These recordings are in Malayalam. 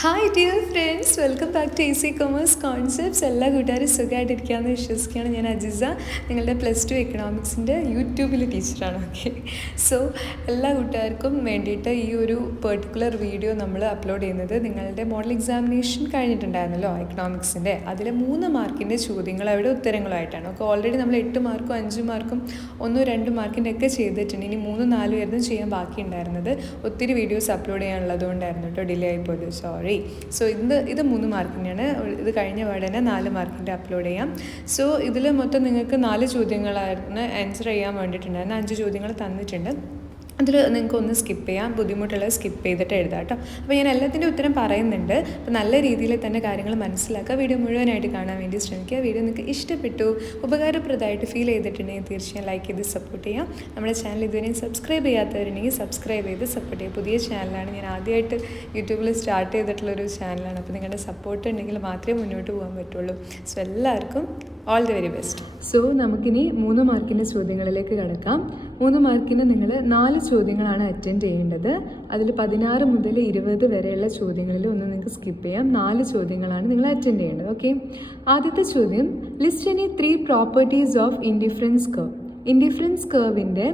Hi dear friends, welcome back to easy commerce concepts. എല്ലാ കൂട്ടുകാരും സുഖമായിട്ടിരിക്കുകയെന്ന് വിശ്വസിക്കുകയാണ്. ഞാൻ അജിസ, നിങ്ങളുടെ +2 എക്കണോമിക്സിൻ്റെ യൂട്യൂബിലെ ടീച്ചറാണ്. ഓക്കെ, സോ എല്ലാ കൂട്ടുകാർക്കും വേണ്ടിയിട്ട് ഈ ഒരു പെർട്ടിക്കുലർ വീഡിയോ നമ്മൾ അപ്ലോഡ് ചെയ്യുന്നത് നിങ്ങളുടെ മോഡൽ എക്സാമിനേഷൻ കഴിഞ്ഞിട്ടുണ്ടായിരുന്നല്ലോ എക്കണോമിക്സിൻ്റെ. അതിൽ 3 മാർക്കിൻ്റെ ചോദ്യങ്ങൾ അവിടെ ഉത്തരങ്ങളായിട്ടാണ്. ഓക്കെ, ഓൾറെഡി നമ്മൾ 8 മാർക്കും 5 മാർക്കും 1-2 മാർക്കിൻ്റെ ഒക്കെ ചെയ്തിട്ടുണ്ട്. ഇനി 3-4 ആയിരുന്നു ചെയ്യാൻ ബാക്കിയുണ്ടായിരുന്നത്. ഒത്തിരി വീഡിയോസ് അപ്ലോഡ് ചെയ്യാനുള്ളതുകൊണ്ടായിരുന്നു കേട്ടോ ഡിലേ ആയിപ്പോയത്, സോറി. സോ ഇത് 3 മാർക്കിൻ്റെയാണ്. ഇത് കഴിഞ്ഞ പാടന്നെ 4 മാർക്കിൻ്റെ അപ്ലോഡ് ചെയ്യാം. സോ ഇതിൽ മൊത്തം നിങ്ങൾക്ക് 4 ചോദ്യങ്ങളായിരുന്നു ആൻസർ ചെയ്യാൻ വേണ്ടിയിട്ടുണ്ടായിരുന്നു. 5 ചോദ്യങ്ങൾ തന്നിട്ടുണ്ട്. അതിൽ നിങ്ങൾക്ക് ഒന്ന് സ്കിപ്പ് ചെയ്യാം, ബുദ്ധിമുട്ടുള്ളത് സ്കിപ്പ് ചെയ്തിട്ട് എഴുതാം കേട്ടോ. അപ്പോൾ ഞാൻ എല്ലാത്തിൻ്റെ ഉത്തരം പറയുന്നുണ്ട്. അപ്പോൾ നല്ല രീതിയിൽ തന്നെ കാര്യങ്ങൾ മനസ്സിലാക്കുക. വീഡിയോ മുഴുവനായിട്ട് കാണാൻ വേണ്ടി ശ്രമിക്കുക. വീഡിയോ നിങ്ങൾക്ക് ഇഷ്ടപ്പെട്ടു, ഉപകാരപ്രദമായിട്ട് ഫീൽ ചെയ്തിട്ടുണ്ടെങ്കിൽ തീർച്ചയായും ലൈക്ക് ചെയ്ത് സപ്പോർട്ട് ചെയ്യാം. നമ്മുടെ ചാനൽ ഇതുവരെയും സബ്സ്ക്രൈബ് ചെയ്യാത്തവരുണ്ടെങ്കിൽ സബ്സ്ക്രൈബ് ചെയ്ത് സപ്പോർട്ട് ചെയ്യുക. പുതിയ ചാനലാണ്, ഞാൻ ആദ്യമായിട്ട് യൂട്യൂബിൽ സ്റ്റാർട്ട് ചെയ്തിട്ടുള്ളൊരു ചാനലാണ്. അപ്പോൾ നിങ്ങളുടെ സപ്പോർട്ട് ഉണ്ടെങ്കിൽ മാത്രമേ മുന്നോട്ട് പോകാൻ പറ്റുള്ളൂ. സോ എല്ലാവർക്കും all the very best. So നമുക്കിനി 3 മാർക്കിൻ്റെ ചോദ്യങ്ങളിലേക്ക് കിടക്കാം. 3 മാർക്കിന് നിങ്ങൾ 4 ചോദ്യങ്ങളാണ് അറ്റൻഡ് ചെയ്യേണ്ടത്. അതിൽ 16 മുതൽ 20 വരെയുള്ള ചോദ്യങ്ങളിൽ ഒന്ന് നിങ്ങൾക്ക് സ്കിപ്പ് ചെയ്യാം. 4 ചോദ്യങ്ങളാണ് നിങ്ങൾ അറ്റൻഡ് ചെയ്യേണ്ടത്. ഓക്കെ, ആദ്യത്തെ ചോദ്യം, list any 3 properties of indifference curve. Indifference കർവിൻ്റെ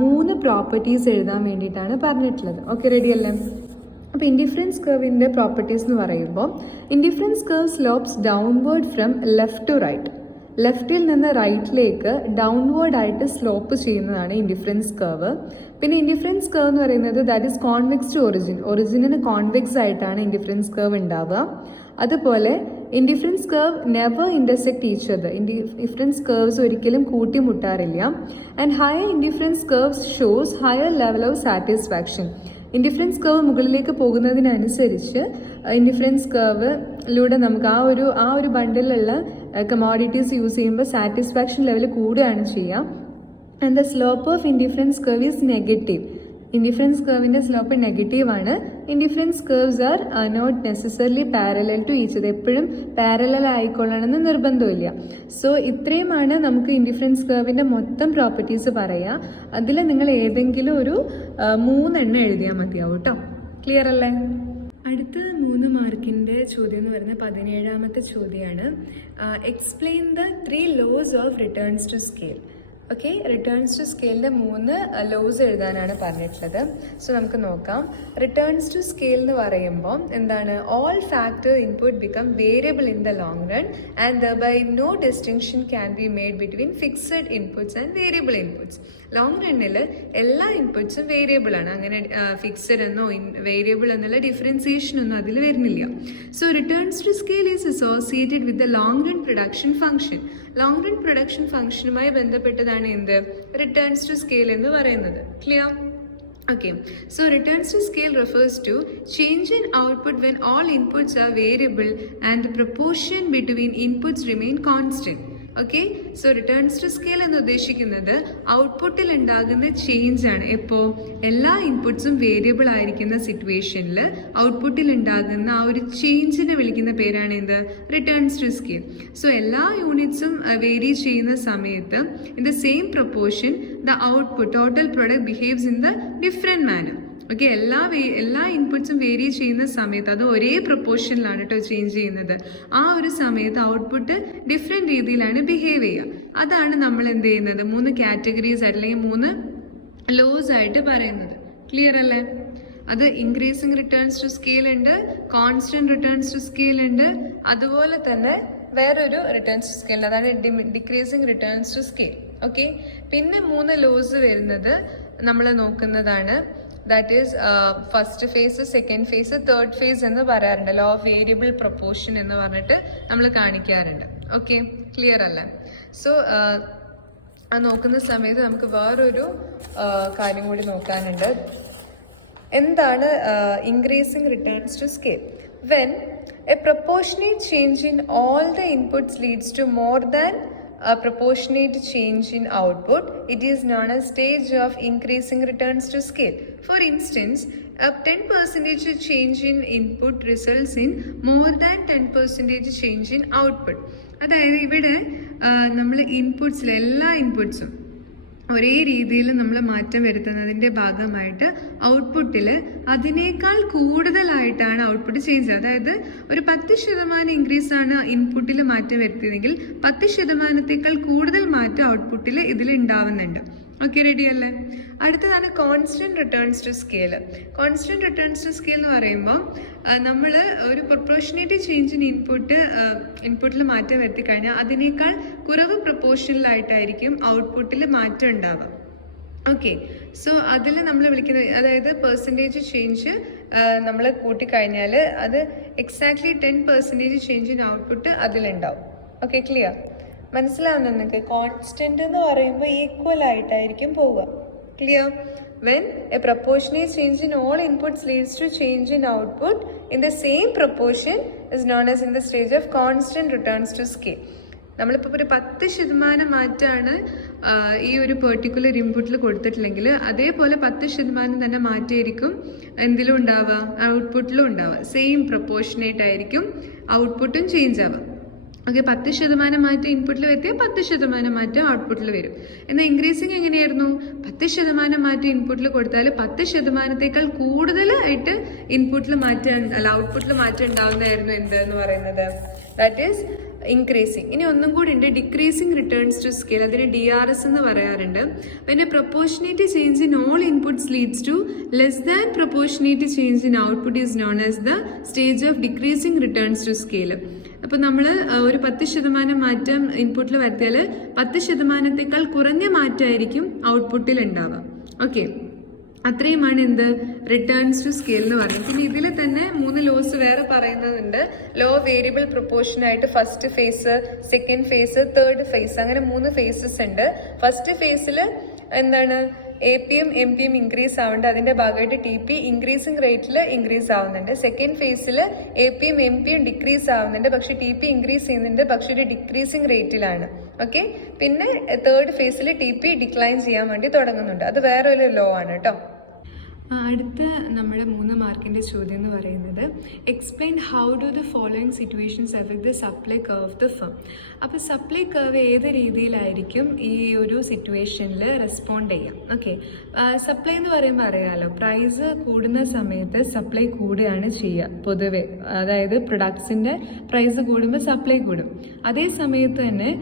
3 പ്രോപ്പർട്ടീസ് എഴുതാൻ വേണ്ടിയിട്ടാണ് പറഞ്ഞിട്ടുള്ളത്. ഓക്കെ, റെഡി അല്ലേ? അപ്പോൾ ഇൻഡിഫറൻസ് കർവിൻ്റെ പ്രോപ്പർട്ടീസ് എന്ന് പറയുമ്പോൾ, indifference curve slopes downward from left to right. ലെഫ്റ്റിൽ നിന്ന് റൈറ്റിലേക്ക് ഡൗൺവേർഡ് ആയിട്ട് സ്ലോപ്പ് ചെയ്യുന്നതാണ് ഇൻഡിഫറൻസ് കർവ്. പിന്നെ ഇൻഡിഫറൻസ് കർവ് എന്ന് പറയുന്നത് that is convex to origin. ഒറിജിനിന് കോൺവെക്സ് ആയിട്ടാണ് ഇൻഡിഫറൻസ് കർവ് ഉണ്ടാവുക. അതുപോലെ indifference curve never intersect each other. Indifference curves ഒരിക്കലും കൂട്ടിമുട്ടാറില്ല. And higher indifference curves shows higher level of satisfaction. Indifference curve മുകളിലേക്ക് പോകുന്നതിനനുസരിച്ച് ഇൻഡിഫറൻസ് കർവിലൂടെ നമുക്ക് ആ ഒരു ബണ്ടിലുള്ള കമോഡിറ്റീസ് യൂസ് ചെയ്യുമ്പോൾ സാറ്റിസ്ഫാക്ഷൻ ലെവൽ കൂടുകയാണ് ചെയ്യുക. And the slope of indifference curve is negative. Indifference കർവിൻ്റെ സ്ലോപ്പ് നെഗറ്റീവ് ആണ്. Indifference curves are not necessarily parallel to each other. എപ്പോഴും പാരലൽ ആയിക്കൊള്ളണമെന്ന് നിർബന്ധമില്ല. സോ ഇത്രയുമാണ് നമുക്ക് ഇൻഡിഫറൻസ് കർവിൻ്റെ മൊത്തം പ്രോപ്പർട്ടീസ് പറയുക. അതിൽ നിങ്ങൾ ഏതെങ്കിലും ഒരു 3 എണ്ണം എഴുതിയാൽ മതിയാവും കേട്ടോ. ക്ലിയർ അല്ലേ? അടുത്ത 3 മാർക്കിൻ്റെ ചോദ്യം എന്ന് പറയുന്നത് 17ാമത്തെ ചോദ്യമാണ്. Explain the 3 laws of returns to scale. Okay, returns to സ്കെയിലിൻ്റെ 3 ലോസ് എഴുതാനാണ് പറഞ്ഞിട്ടുള്ളത്. സോ നമുക്ക് നോക്കാം. റിട്ടേൺസ് ടു സ്കെയിൽ എന്ന് പറയുമ്പോൾ എന്താണ്? All factor input become variable in the long run and thereby no distinction can be made between fixed inputs and variable inputs. Long റണ്ണിൽ എല്ലാ ഇൻപുട്സും വേരിയബിൾ ആണ്. അങ്ങനെ ഫിക്സഡ് എന്നോ വേരിയബിൾ എന്നുള്ള ഡിഫറൻസിയേഷൻ ഒന്നും അതിൽ വരുന്നില്ല. So returns to scale is associated with the long run production function. Long run production ഫംഗ്ഷനുമായി ബന്ധപ്പെട്ടതാണ് എന്ത്? റിട്ടേൺസ് ടു സ്കെയിൽ എന്ന് പറയുന്നത്. Clear? Okay, so returns to scale refers to change in output when all inputs are variable and the proportion between inputs remain constant. Okay, so returns to scale എന്ന് ഉദ്ദേശിക്കുന്നത് ഔട്ട്പുട്ടിൽ ഉണ്ടാകുന്ന ചേഞ്ച് ആണ്. ഇപ്പോൾ എല്ലാ ഇൻപുട്സും വേരിയബിൾ ആയിരിക്കുന്ന സിറ്റുവേഷനിൽ ഔട്ട്പുട്ടിൽ ഉണ്ടാകുന്ന ആ ഒരു ചേഞ്ചിനെ വിളിക്കുന്ന പേരാണ് എന്ത്? Returns to scale. സോ എല്ലാ യൂണിറ്റ്സും വേരി ചെയ്യുന്ന സമയത്ത് in the same proportion the output total product behaves in the different manner. Okay, എല്ലാ ഇൻപുട്സും വേരി ചെയ്യുന്ന സമയത്ത് അത് ഒരേ പ്രൊപ്പോർഷനിലാണ് കേട്ടോ ചേഞ്ച് ചെയ്യുന്നത്. ആ ഒരു സമയത്ത് ഔട്ട്പുട്ട് ഡിഫറെൻറ്റ് രീതിയിലാണ് ബിഹേവ് ചെയ്യുക. അതാണ് നമ്മൾ എന്ത് ചെയ്യുന്നത്? 3 കാറ്റഗറീസ് ആയിട്ട് അല്ലെങ്കിൽ 3 ലോസ് ആയിട്ട് പറയുന്നത്. ക്ലിയർ അല്ലേ? അത് ഇൻക്രീസിങ് റിട്ടേൺസ് ടു സ്കെയിൽ ഉണ്ട്, കോൺസ്റ്റന്റ് റിട്ടേൺസ് ടു സ്കെയിൽ ഉണ്ട്, അതുപോലെ തന്നെ വേറൊരു റിട്ടേൺസ് ടു സ്കെയിൽ, അതാണ് decreasing returns to scale. Okay, പിന്നെ 3 ലോസ് വരുന്നത് നമ്മൾ നോക്കുന്നതാണ്. That is first phase, second phase, third phase എന്ന് പറയാറുണ്ട്. ലോ ഓഫ് വേരിയബിൾ പ്രൊപ്പോർഷൻ എന്ന് പറഞ്ഞിട്ട് നമ്മൾ കാണിക്കാറുണ്ട്. ഓക്കെ, ക്ലിയർ അല്ലേ? സോ അത് നോക്കുന്ന സമയത്ത് നമുക്ക് വേറൊരു കാര്യം കൂടി നോക്കാനുണ്ട്. എന്താണ് increasing returns to scale? When a proportionate change in all the inputs leads to more than a proportionate change in output, it is known as stage of increasing returns to scale. For instance, a 10% change in input results in more than 10% change in output. അതായത് ഇവിടെ നമ്മൾ ഇൻപുട്സിൽ എല്ലാ ഇൻപുട്സും ഒരേ രീതിയിൽ നമ്മൾ മാറ്റം വരുത്തുന്നതിൻ്റെ ഭാഗമായിട്ട് ഔട്ട്പുട്ടിൽ അതിനേക്കാൾ കൂടുതലായിട്ടാണ് ഔട്ട്പുട്ട് ചേഞ്ച്. അതായത് ഒരു 10% ഇൻക്രീസ് ആണ് ഇൻപുട്ടിൽ മാറ്റം വരുത്തിയതെങ്കിൽ 10%-ത്തേക്കാൾ കൂടുതൽ മാറ്റം ഔട്ട്പുട്ടിൽ ഇതിൽ ഉണ്ടാവുന്നുണ്ട്. ഓക്കെ, റെഡി അല്ലേ? അടുത്തതാണ് constant returns to scale. Constant returns to scale എന്ന് പറയുമ്പോൾ നമ്മൾ ഒരു പ്രൊപ്പോർഷനേറ്റ് ചേഞ്ച് ഇൻ ഇൻപുട്ടിൽ മാറ്റം വരുത്തി കഴിഞ്ഞാൽ അതിനേക്കാൾ കുറവ് പ്രൊപ്പോർഷനിലായിട്ടായിരിക്കും ഔട്ട്പുട്ടിൽ മാറ്റം ഉണ്ടാവുക. ഓക്കെ, സോ അതിൽ നമ്മൾ വിളിക്കുന്നത്, അതായത് പെർസെൻറ്റേജ് ചേഞ്ച് നമ്മൾ കൂട്ടിക്കഴിഞ്ഞാൽ അത് എക്സാക്ട്ലി 10% ചേഞ്ച് ഇൻ ഔട്ട്പുട്ട് അതിലുണ്ടാവും. Okay, clear? മനസ്സിലാവുന്ന നിങ്ങൾക്ക്? കോൺസ്റ്റന്റ് എന്ന് പറയുമ്പോൾ ഈക്വൽ ആയിട്ടായിരിക്കും പോവുക. Clear? When a proportionate change in all inputs leads to change in output in the same proportion is known as in the stage of constant returns to scale. നമ്മളിപ്പോൾ ഒരു 10% മാറ്റമാണ് ഈ ഒരു പെർട്ടിക്കുലർ ഇൻപുട്ടിൽ കൊടുത്തിട്ടില്ലെങ്കിൽ അതേപോലെ 10% തന്നെ മാറ്റമായിരിക്കും എന്തിലും ഉണ്ടാവുക, ഔട്ട്പുട്ടിലും ഉണ്ടാവുക. സെയിം പ്രൊപ്പോർഷനേറ്റ് ആയിരിക്കും ഔട്ട്പുട്ടും ചേഞ്ച് ആവുക. ഓക്കെ, 10% മാറ്റം ഇൻപുട്ടിൽ വരുത്തിയാൽ 10% മാറ്റം ഔട്ട്പുട്ടിൽ വരും. എന്നാൽ ഇൻക്രീസിങ് എങ്ങനെയായിരുന്നു? 10% മാറ്റം ഇൻപുട്ടിൽ കൊടുത്താൽ 10%-ത്തേക്കാൾ കൂടുതലായിട്ട് ഇൻപുട്ടിൽ മാറ്റം ഔട്ട്പുട്ടിൽ മാറ്റം ഉണ്ടാവുന്നതായിരുന്നു എന്ന് പറയുന്നത്. That is increasing. ഇനി ഒന്നും കൂടി ഉണ്ട്, ഡിക്രീസിങ് റിട്ടേൺസ് ടു സ്കെയിൽ. അതിന് DRS എന്ന് പറയാറുണ്ട്. പിന്നെ proportionate change in all inputs leads to less than proportionate change in output is known as the stage of decreasing returns to scale. അപ്പോൾ നമ്മൾ ഒരു 10% മാറ്റം ഇൻപുട്ടിൽ വരുത്തിയാൽ 10%-ത്തേക്കാൾ കുറഞ്ഞ മാറ്റമായിരിക്കും ഔട്ട്പുട്ടിൽ ഉണ്ടാവുക. ഓക്കെ, അത്രയുമാണ് റിട്ടേൺസ് ടു സ്കെയിൽ എന്ന് പറയുന്നത്. പിന്നെ ഇതിൽ തന്നെ 3 ലോസ് വേറെ പറയുന്നുണ്ട്. ലോ വേരിയബിൾ പ്രൊപ്പോർഷൻ ആയിട്ട് first phase, second phase, third face, അങ്ങനെ 3 ഫേസസ് ഉണ്ട്. ഫസ്റ്റ് ഫേസിൽ എന്താണ്, APM MPM ഇൻക്രീസ് ആവുന്നുണ്ട്. അതിന്റെ ഭാഗമായിട്ട് TP ഇൻക്രീസിങ് റേറ്റിൽ ഇൻക്രീസ് ആവുന്നുണ്ട്. സെക്കൻഡ് ഫേസിൽ APM MPM ഡിക്രീസ് ആവുന്നുണ്ട്, പക്ഷെ TP ഇൻക്രീസ് ചെയ്യുന്നുണ്ട്, പക്ഷെ ഒരു ഡിക്രീസിങ് റേറ്റിലാണ്. ഓക്കെ, പിന്നെ തേർഡ് ഫേസിൽ TP ഡിക്ലൈൻ ചെയ്യാൻ വേണ്ടി തുടങ്ങുന്നുണ്ട്. അത് വേറെ ഒരു ലോ ആണ് കേട്ടോ. അടുത്ത നമ്മുടെ 3 മാർക്കിൻ്റെ ചോദ്യം എന്ന് പറയുന്നത് explain how do the following situations effect the supply curve of the firm. അപ്പോൾ സപ്ലൈ കർവ് ഏത് രീതിയിലായിരിക്കും ഈ ഒരു സിറ്റുവേഷനിൽ റെസ്പോണ്ട് ചെയ്യാം. ഓക്കെ, സപ്ലൈ എന്ന് പറയുമ്പോൾ അറിയാമല്ലോ, പ്രൈസ് കൂടുന്ന സമയത്ത് സപ്ലൈ കൂടുകയാണ് ചെയ്യുക പൊതുവെ. അതായത് പ്രൊഡക്ട്സിൻ്റെ പ്രൈസ് കൂടുമ്പോൾ സപ്ലൈ കൂടും. അതേ സമയത്ത് തന്നെ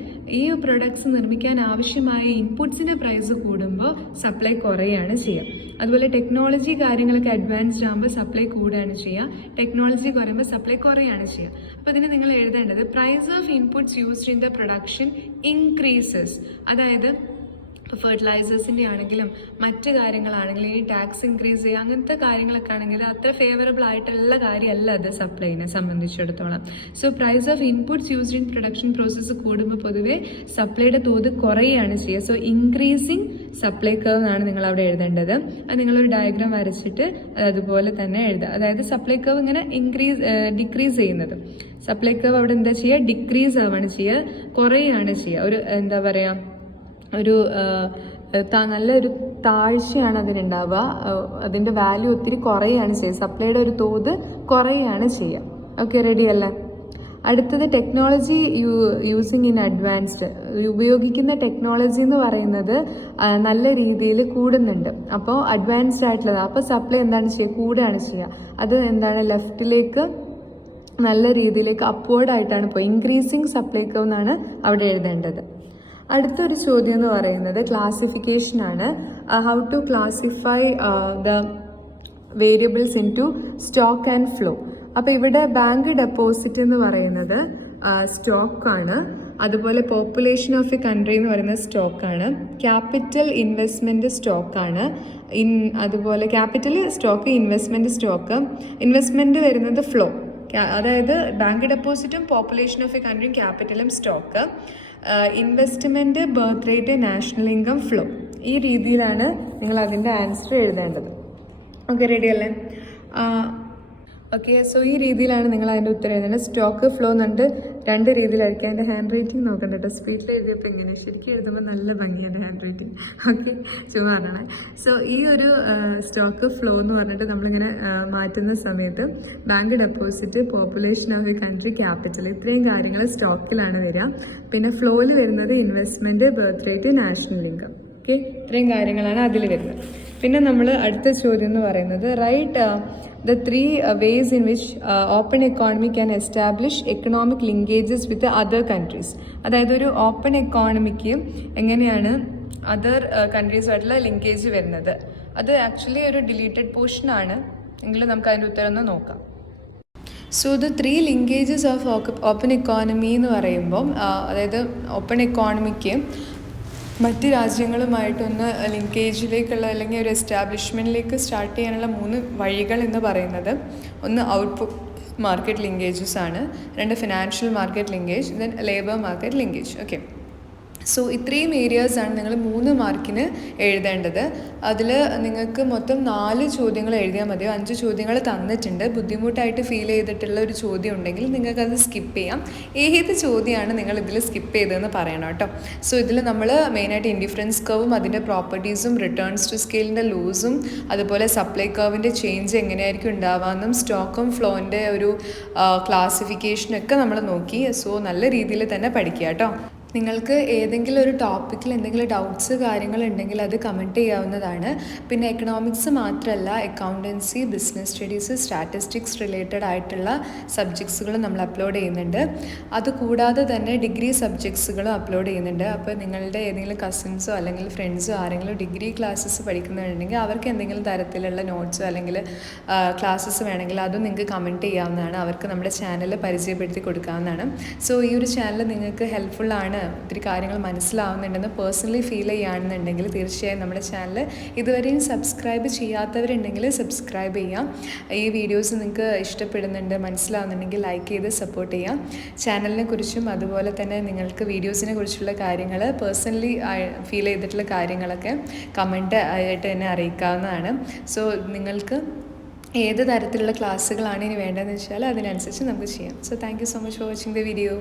ഈ പ്രൊഡക്ട്സ് നിർമ്മിക്കാൻ ആവശ്യമായ ഇൻപുട്സിൻ്റെ പ്രൈസ് കൂടുമ്പോൾ സപ്ലൈ കുറയുകയാണ് ചെയ്യുക. അതുപോലെ ടെക്നോളജി കാര്യങ്ങളൊക്കെ അഡ്വാൻസ്ഡ് ആകുമ്പോൾ സപ്ലൈ കൂടുകയാണ് ചെയ്യുക, ടെക്നോളജി കുറയുമ്പോൾ സപ്ലൈ കുറയുകയാണ് ചെയ്യുക. അപ്പോൾ ഇതിന് നിങ്ങൾ എഴുതേണ്ടത് price of inputs used in the production increases. അതായത് ഇപ്പോൾ ഫെർട്ടിലൈസേഴ്സിൻ്റെ ആണെങ്കിലും മറ്റ് കാര്യങ്ങളാണെങ്കിലും ഈ ടാക്സ് ഇൻക്രീസ് ചെയ്യുക, അങ്ങനത്തെ കാര്യങ്ങളൊക്കെ ആണെങ്കിൽ അത്ര ഫേവറബിൾ ആയിട്ടുള്ള കാര്യമല്ല അത് സപ്ലൈനെ സംബന്ധിച്ചിടത്തോളം. So price of inputs used in production process കൂടുമ്പോൾ പൊതുവേ സപ്ലൈയുടെ തോത് കുറയുകയാണ് ചെയ്യുക. സോ ഇൻക്രീസിങ് സപ്ലൈ കർവ് എന്നാണ് നിങ്ങൾ അവിടെ എഴുതേണ്ടത്. അത് നിങ്ങളൊരു ഡയഗ്രാം വരച്ചിട്ട് അതുപോലെ തന്നെ എഴുതുക. അതായത് സപ്ലൈ കർവ് ഇങ്ങനെ ഡിക്രീസ് ചെയ്യുന്നത്, സപ്ലൈ കർവ് അവിടെ എന്താ ചെയ്യുക, ഡിക്രീസ് ആവുകയാണ് ചെയ്യുക, കുറയുകയാണ് ചെയ്യുക. ഒരു എന്താ പറയുക, ഒരു നല്ലൊരു താഴ്ചയാണ് അതിനുണ്ടാവുക. അതിൻ്റെ വാല്യൂ ഒത്തിരി കുറയുകയാണ് ചെയ്യുക, സപ്ലൈയുടെ ഒരു തോത് കുറയുകയാണ് ചെയ്യുക. ഓക്കെ, റെഡി അല്ലേ? അടുത്തത് ടെക്നോളജി യൂസിങ് ഇൻ അഡ്വാൻസ്ഡ്. ഉപയോഗിക്കുന്ന ടെക്നോളജി എന്ന് പറയുന്നത് നല്ല രീതിയിൽ കൂടുന്നുണ്ട്. അപ്പോൾ അഡ്വാൻസ്ഡ് ആയിട്ടുള്ളത്, അപ്പോൾ സപ്ലൈ എന്താണ് ചെയ്യുക, കൂടുകയാണ് ചെയ്യുക. അത് എന്താണ്, ലെഫ്റ്റിലേക്ക് നല്ല രീതിയിലേക്ക് അപ്വേർഡായിട്ടാണ് ഇപ്പോൾ ഇൻക്രീസിങ് സപ്ലൈ കർവ് എന്നാണ് അവിടെ എഴുതേണ്ടത്. അടുത്തൊരു ചോദ്യം എന്ന് പറയുന്നത് ക്ലാസിഫിക്കേഷനാണ്. How to classify the variables into stock and flow. അപ്പോൾ ഇവിടെ ബാങ്ക് ഡെപ്പോസിറ്റ് എന്ന് പറയുന്നത് സ്റ്റോക്കാണ്. അതുപോലെ പോപ്പുലേഷൻ ഓഫ് എ കൺട്രി എന്ന് പറയുന്നത് സ്റ്റോക്കാണ്. ക്യാപിറ്റൽ ഇൻവെസ്റ്റ്മെൻറ്റ് സ്റ്റോക്കാണ്. അതുപോലെ ക്യാപിറ്റൽ സ്റ്റോക്ക്, ഇൻവെസ്റ്റ്മെൻറ്റ് വരുന്നത് ഫ്ലോ. അതായത് ബാങ്ക് ഡെപ്പോസിറ്റും പോപ്പുലേഷൻ ഓഫ് എ കൺട്രിയും ക്യാപിറ്റലും stock, investment, birth rate, national income, flow. ഈ രീതിയിലാണ് നിങ്ങൾ അതിൻ്റെ ആൻസർ എഴുതേണ്ടത്. ഓക്കെ, റെഡി അല്ലേ? ഓക്കെ, സോ ഈ രീതിയിലാണ് നിങ്ങൾ അതിൻ്റെ ഉത്തരം എഴുതേണ്ടത്. സ്റ്റോക്ക്, ഫ്ലോ എന്നുണ്ട് 2 രീതിയിലായിരിക്കും. അതിൻ്റെ ഹാൻഡ് റൈറ്റിംഗ് നോക്കണ്ട കേട്ടോ. സ്പീഡിൽ എഴുതിയപ്പോൾ ഇങ്ങനെ, ശരിക്കും എഴുതുമ്പോൾ നല്ല ഭംഗിയാണ് ഹാൻഡ് റൈറ്റിംഗ്. ഓക്കെ, ചുമ്മാറാണ്. സോ ഈ ഒരു സ്റ്റോക്ക്, ഫ്ലോ എന്ന് പറഞ്ഞിട്ട് നമ്മളിങ്ങനെ മാറ്റുന്ന സമയത്ത് bank deposit, population of A country, capital, ഇത്രയും കാര്യങ്ങൾ സ്റ്റോക്കിലാണ് വരിക. പിന്നെ ഫ്ലോയിൽ വരുന്നത് investment, birth rate, national income. Okay. ഇത്രയും കാര്യങ്ങളാണ് അതിൽ വരുന്നത്. പിന്നെ നമ്മൾ അടുത്ത ചോദ്യം എന്ന് പറയുന്നത് write the 3 ways in which open economy can establish economic linkages with other countries. അതായത് ഒരു ഓപ്പൺ എക്കോണമിക്ക് എങ്ങനെയാണ് അതർ കൺട്രീസുമായിട്ടുള്ള ലിങ്കേജ് വരുന്നത്. അത് ആക്ച്വലി ഒരു ഡിലീറ്റഡ് പോർഷനാണ്, എങ്കിലും നമുക്ക് അതിൻ്റെ ഉത്തരം ഒന്ന് നോക്കാം. So the 3 linkages of open economy എന്ന് പറയുമ്പം അതായത് ഓപ്പൺ എക്കോണമിക്ക് മറ്റ് രാജ്യങ്ങളുമായിട്ടൊന്ന് ലിങ്കേജിലേക്കുള്ള അല്ലെങ്കിൽ ഒരു എസ്റ്റാബ്ലിഷ്മെൻറ്റിലേക്ക് സ്റ്റാർട്ട് ചെയ്യാനുള്ള 3 വഴികൾ എന്ന് പറയുന്നത്, ഒന്ന് ഔട്ട്പുട്ട് മാർക്കറ്റ് ലിങ്കേജസ് ആണ്, 2 financial market linkage, then labour market linkage. Okay, so ഇത്രയും ഏരിയാസാണ് നിങ്ങൾ 3 മാർക്കിന് എഴുതേണ്ടത്. അതിൽ നിങ്ങൾക്ക് മൊത്തം 4 ചോദ്യങ്ങൾ എഴുതിയാൽ മതിയോ. 5 ചോദ്യങ്ങൾ തന്നിട്ടുണ്ട്. ബുദ്ധിമുട്ടായിട്ട് ഫീൽ ചെയ്തിട്ടുള്ള ഒരു ചോദ്യം ഉണ്ടെങ്കിൽ നിങ്ങൾക്കത് സ്കിപ്പ് ചെയ്യാം. ഏത് ചോദ്യമാണ് നിങ്ങൾ ഇതിൽ സ്കിപ്പ് ചെയ്തതെന്ന് പറയണം കേട്ടോ. സോ ഇതിൽ നമ്മൾ മെയിനായിട്ട് ഇൻഡിഫറൻസ് കർവും അതിൻ്റെ പ്രോപ്പർട്ടീസും റിട്ടേൺസ് ടു സ്കെയിലിൻ്റെ ലൂസും അതുപോലെ സപ്ലൈ കർവിൻ്റെ ചേഞ്ച് എങ്ങനെയായിരിക്കും ഉണ്ടാവാമെന്നും സ്റ്റോക്കും ഫ്ലോൻ്റെ ഒരു ക്ലാസിഫിക്കേഷനൊക്കെ നമ്മൾ നോക്കി. സോ നല്ല രീതിയിൽ തന്നെ പഠിക്കുക കേട്ടോ. നിങ്ങൾക്ക് ഏതെങ്കിലും ഒരു ടോപ്പിക്കിൽ എന്തെങ്കിലും ഡൗട്ട്സ് കാര്യങ്ങളുണ്ടെങ്കിൽ അത് കമൻറ്റ് ചെയ്യാവുന്നതാണ്. പിന്നെ എക്കണോമിക്സ് മാത്രമല്ല, accountancy, business studies, statistics related ആയിട്ടുള്ള സബ്ജക്ട്സുകൾ നമ്മൾ അപ്ലോഡ് ചെയ്യുന്നുണ്ട്. അതുകൂടാതെ തന്നെ ഡിഗ്രി സബ്ജക്ട്സുകളും അപ്ലോഡ് ചെയ്യുന്നുണ്ട്. അപ്പോൾ നിങ്ങളുടെ ഏതെങ്കിലും കസിൻസോ അല്ലെങ്കിൽ ഫ്രണ്ട്സോ ആരെങ്കിലും ഡിഗ്രി ക്ലാസ്സസ് പഠിക്കുന്നുണ്ടെങ്കിൽ അവർക്ക് എന്തെങ്കിലും തരത്തിലുള്ള നോട്ട്സോ അല്ലെങ്കിൽ ക്ലാസ്സസ് വേണമെങ്കിൽ അതും നിങ്ങൾക്ക് കമൻറ്റ് ചെയ്യാവുന്നതാണ്. അവർക്ക് നമ്മുടെ ചാനൽ പരിചയപ്പെടുത്തി കൊടുക്കാവുന്നതാണ്. സോ ഈ ഒരു ചാനൽ നിങ്ങൾക്ക് ഹെൽപ്ഫുള്ളാണ്, ഒത്തിരി കാര്യങ്ങൾ മനസ്സിലാവുന്നുണ്ടെന്ന് പേഴ്സണലി ഫീൽ ചെയ്യുകയാണെന്നുണ്ടെങ്കിൽ തീർച്ചയായും നമ്മുടെ ചാനൽ ഇതുവരെയും സബ്സ്ക്രൈബ് ചെയ്യാത്തവരുണ്ടെങ്കിൽ സബ്സ്ക്രൈബ് ചെയ്യാം. ഈ വീഡിയോസ് നിങ്ങൾക്ക് ഇഷ്ടപ്പെടുന്നുണ്ട്, മനസ്സിലാവുന്നുണ്ടെങ്കിൽ ലൈക്ക് ചെയ്ത് സപ്പോർട്ട് ചെയ്യാം. ചാനലിനെ കുറിച്ചും അതുപോലെ തന്നെ നിങ്ങൾക്ക് വീഡിയോസിനെ കുറിച്ചുള്ള കാര്യങ്ങൾ പേഴ്സണലി ഫീൽ ചെയ്തിട്ടുള്ള കാര്യങ്ങളൊക്കെ കമൻറ്റ് ആയിട്ട് എന്നെ അറിയിക്കാവുന്നതാണ്. സോ നിങ്ങൾക്ക് ഏത് തരത്തിലുള്ള ക്ലാസ്സുകളാണ് ഇനി വേണ്ടതെന്ന് വെച്ചാൽ അതിനനുസരിച്ച് നമുക്ക് ചെയ്യാം. So thank you so much for watching the video.